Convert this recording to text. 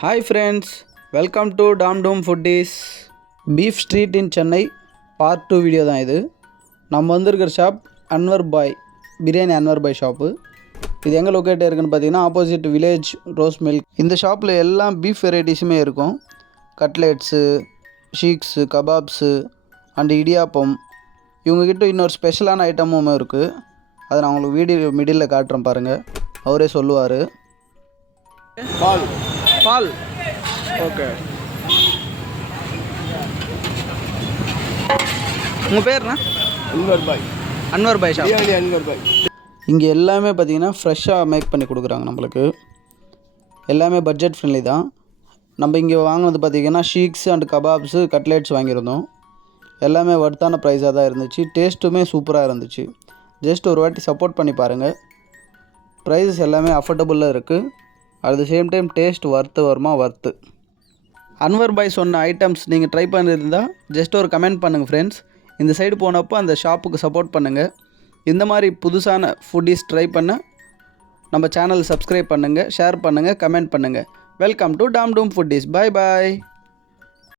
Hi friends, welcome to Dam Doom Foodies. Beef Street in Chennai part 2 video தான் இது. நம்ம வந்திருக்கிற shop Anwar பாய் பிரியாணி அன்வர் பாய் shop. இது எங்கே லொக்கேட் இருக்குன்னு பார்த்தீங்கன்னா ஆப்போசிட் வில்லேஜ் ரோஸ் மில்க். இந்த ஷாப்பில் எல்லாம் பீஃப் வெரைட்டிஸுமே இருக்கும். கட்லெட்ஸு, ஷீக்ஸு, கபாப்ஸு அண்ட் இடியாப்பம். இவங்கக்கிட்ட இன்னொரு ஸ்பெஷலான ஐட்டமும் இருக்குது. அதை நான் உங்களுக்கு வீடியோ மிடில் காட்டுறேன் பாருங்கள், அவரே சொல்லுவார். பால் ஓகே. உங்கள் பேர்ண்ணா? அன்வர் பாய் ஷாப். இங்கே எல்லாமே பார்த்தீங்கன்னா ஃப்ரெஷ்ஷாக மேக் பண்ணி கொடுக்குறாங்க நம்மளுக்கு. எல்லாமே பட்ஜெட் ஃப்ரெண்ட்லி தான். நம்ம இங்கே வாங்கினது பார்த்திங்கன்னா ஷீக்ஸ் அண்ட் கபாப்ஸு, கட்லெட்ஸ் வாங்கியிருந்தோம். எல்லாமே வர்த்தான ப்ரைஸாக தான் இருந்துச்சு. டேஸ்ட்டுமே சூப்பராக இருந்துச்சு. ஜஸ்ட் ஒரு வாட்டி சப்போர்ட் பண்ணி பாருங்கள். ப்ரைஸஸ் எல்லாமே அஃபோர்டபுளாக இருக்குது. At the same time taste worth. Anwar Bhai சொன்ன ஐட்டம்ஸ் நீங்கள் ட்ரை பண்ணியிருந்தால் ஜஸ்ட் ஒரு கமெண்ட் பண்ணுங்கள் ஃப்ரெண்ட்ஸ். இந்த சைடு போனப்போ அந்த ஷாப்புக்கு சப்போர்ட் பண்ணுங்கள். இந்த மாதிரி புதுசான ஃபுட்டீஸ் ட்ரை பண்ண நம்ம சேனல் சப்ஸ்கிரைப் பண்ணுங்கள், ஷேர் பண்ணுங்கள், கமெண்ட் பண்ணுங்கள். வெல்கம் டு டாம் டூம் ஃபுட்டீஸ். பாய் பாய்.